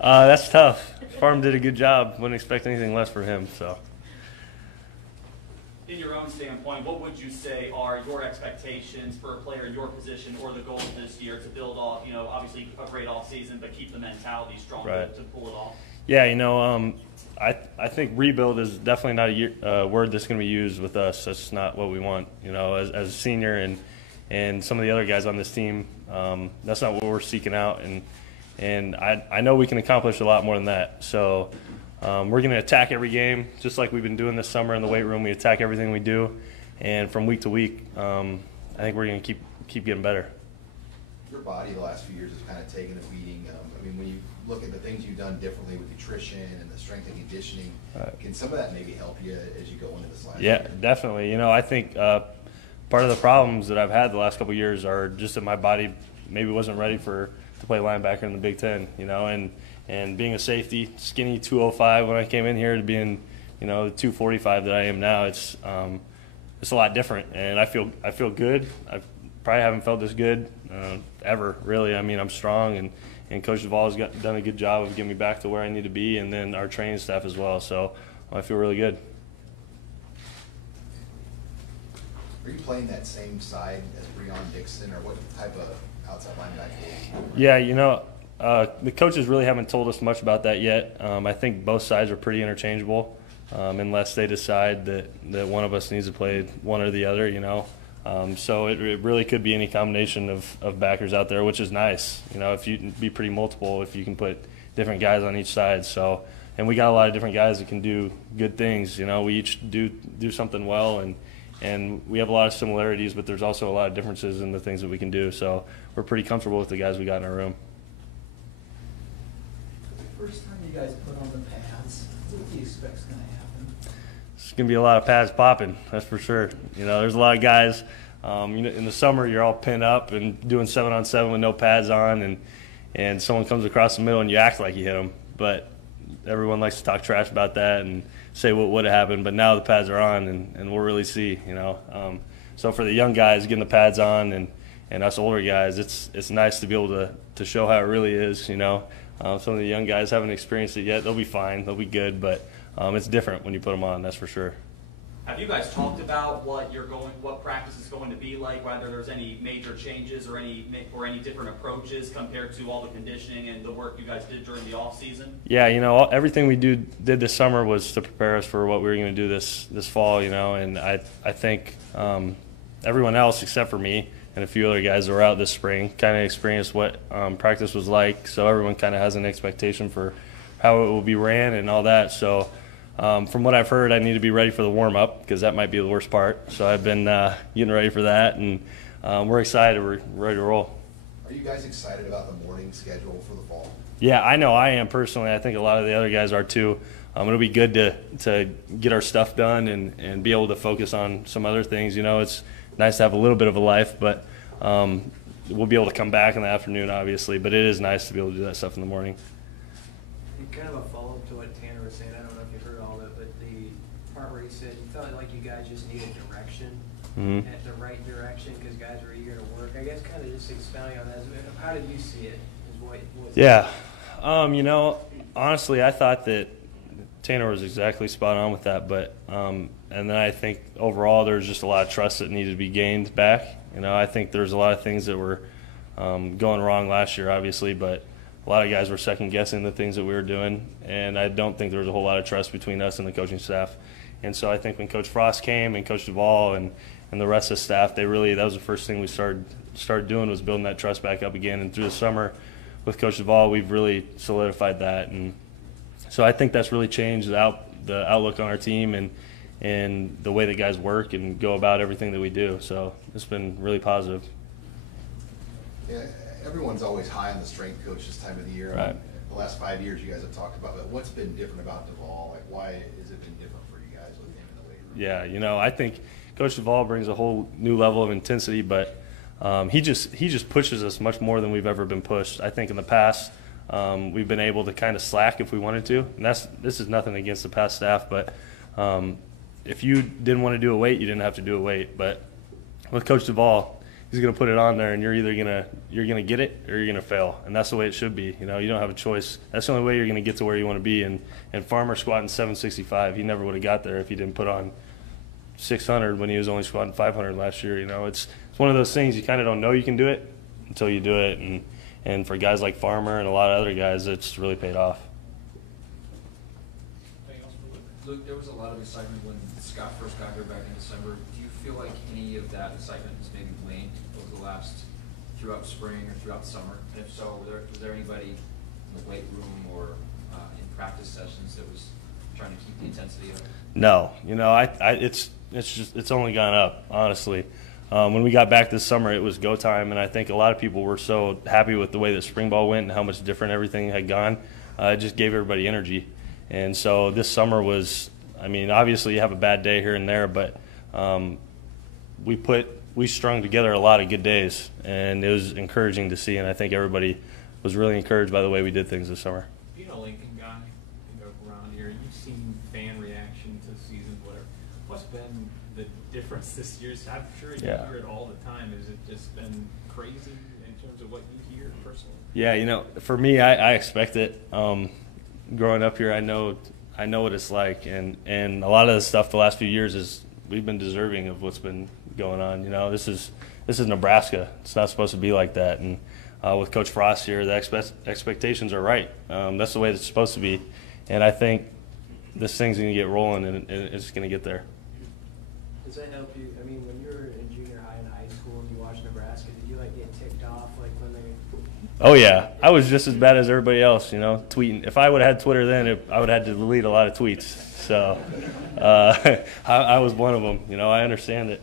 That's tough. Farm did a good job. Wouldn't expect anything less for him. So. In your own standpoint, what would you say are your expectations for a player in your position or the goals this year to build off, obviously a great off season, but keep the mentality strong to pull it off? Yeah, I think rebuild is definitely not a word that's going to be used with us. That's not what we want. As a senior and some of the other guys on this team, that's not what we're seeking out. And I know we can accomplish a lot more than that. So we're going to attack every game, just like we've been doing this summer in the weight room. We attack everything we do, and from week to week, I think we're going to keep getting better. Your body the last few years has kind of taken a beating. When you look at the things you've done differently with nutrition and the strength and conditioning, can some of that maybe help you as you go into this last year? Definitely. I think part of the problems that I've had the last couple of years are just that my body maybe wasn't ready to play linebacker in the Big Ten, and being a safety, skinny 205 when I came in here to being, the 245 that I am now, it's a lot different, and I feel good. I probably haven't felt this good ever, really. I'm strong, and Coach Duvall has done a good job of getting me back to where I need to be, and then our training staff as well. So I feel really good. Are you playing that same side as Breon Dixon, or what type of outside linebacker? Yeah, the coaches really haven't told us much about that yet. I think both sides are pretty interchangeable, unless they decide that one of us needs to play one or the other, So it really could be any combination of backers out there, which is nice. If you can be pretty multiple, if you can put different guys on each side. So, and we got a lot of different guys that can do good things. We each do something well, and we have a lot of similarities, but there's also a lot of differences in the things that we can do. So we're pretty comfortable with the guys we got in our room. First time you guys put on the pads, what do you expect is going to happen? It's going to be a lot of pads popping, that's for sure. There's a lot of guys. In the summer, you're all pinned up and doing 7-on-7 with no pads on, and someone comes across the middle and you act like you hit them. But everyone likes to talk trash about that and say what would have happened. But now the pads are on, and we'll really see. So for the young guys getting the pads on, and us older guys, it's nice to be able to show how it really is. Some of the young guys haven't experienced it yet. They'll be fine. They'll be good, but it's different when you put them on. That's for sure. Have you guys talked about what practice is going to be like? Whether there's any major changes or any different approaches compared to all the conditioning and the work you guys did during the off season? Yeah, everything we did this summer was to prepare us for what we were going to do this fall. And I think everyone else except for me and a few other guys that were out this spring kind of experienced what practice was like. So everyone kind of has an expectation for how it will be ran and all that. So from what I've heard, I need to be ready for the warm-up because that might be the worst part. So I've been getting ready for that, and we're excited. We're ready to roll. Are you guys excited about the morning schedule for the fall? Yeah, I know I am personally. I think a lot of the other guys are too. It'll be good to get our stuff done and be able to focus on some other things. It's nice to have a little bit of a life, but we'll be able to come back in the afternoon, obviously. But it is nice to be able to do that stuff in the morning. And kind of a follow-up to what Tanner was saying, I don't know if you heard all of it, but the part where he said you felt like you guys just needed direction, at the right direction, because guys were eager to work. I guess kind of just expounding on that, how did you see it? Yeah, honestly, I thought that Tanner was exactly spot on with that, but and then I think overall there's just a lot of trust that needed to be gained back. I think there's a lot of things that were going wrong last year, obviously, but a lot of guys were second-guessing the things that we were doing, and I don't think there was a whole lot of trust between us and the coaching staff. And so I think when Coach Frost came and Coach Duvall and the rest of the staff, that was the first thing we started doing, was building that trust back up again. And through the summer with Coach Duvall, we've really solidified that. And so I think that's really changed the outlook on our team and the way that guys work and go about everything that we do. So it's been really positive. Yeah, everyone's always high on the strength coach this time of the year. Right. The last 5 years you guys have talked about, but what's been different about Duvall? Like, why has it been different for you guys with him in the weight room? Yeah, I think Coach Duvall brings a whole new level of intensity, but he just pushes us much more than we've ever been pushed. I think in the past we've been able to kind of slack if we wanted to, and this is nothing against the past staff, but if you didn't want to do a weight, you didn't have to do a weight. But with Coach Duvall, he's gonna put it on there, and you're either gonna get it or you're gonna fail, and that's the way it should be. You know, you don't have a choice. That's the only way you're gonna get to where you want to be. And Farmer squatting 765, he never would have got there if he didn't put on 600 when he was only squatting 500 last year. You know, it's one of those things you kind of don't know you can do it until you do it, and for guys like Farmer and a lot of other guys, it's really paid off. Luke, there was a lot of excitement when Scott first got here back in December. Do you feel like any of that excitement has maybe waned over the last, throughout spring or throughout the summer? And if so, was there anybody in the weight room or in practice sessions that was trying to keep the intensity up? No, you know, it's only gone up, honestly. When we got back this summer, it was go time, and I think a lot of people were so happy with the way that spring ball went and how much different everything had gone. It just gave everybody energy. And so this summer was, I mean, obviously you have a bad day here and there, but we strung together a lot of good days, and it was encouraging to see, and I think everybody was really encouraged by the way we did things this summer. Being a Lincoln guy, you know, around here, you've seen fan reaction to seasons, whatever. What's been the difference this year? I'm sure you hear it all the time. Has it just been crazy in terms of what you hear personally? Yeah, you know, for me, I expect it. Growing up here, I know what it's like, and a lot of the stuff the last few years is we've been deserving of what's been going on. You know, this is Nebraska. It's not supposed to be like that. And with Coach Frost here, the expectations are right. That's the way it's supposed to be. And I think this thing's going to get rolling, and it's going to get there. Does that help you? I mean, when you were in junior high and high school and you watched Nebraska, did you like get ticked off like when they? Oh yeah, I was just as bad as everybody else. You know, tweeting. If I would have had Twitter then, I would have had to delete a lot of tweets. So I was one of them. You know, I understand it.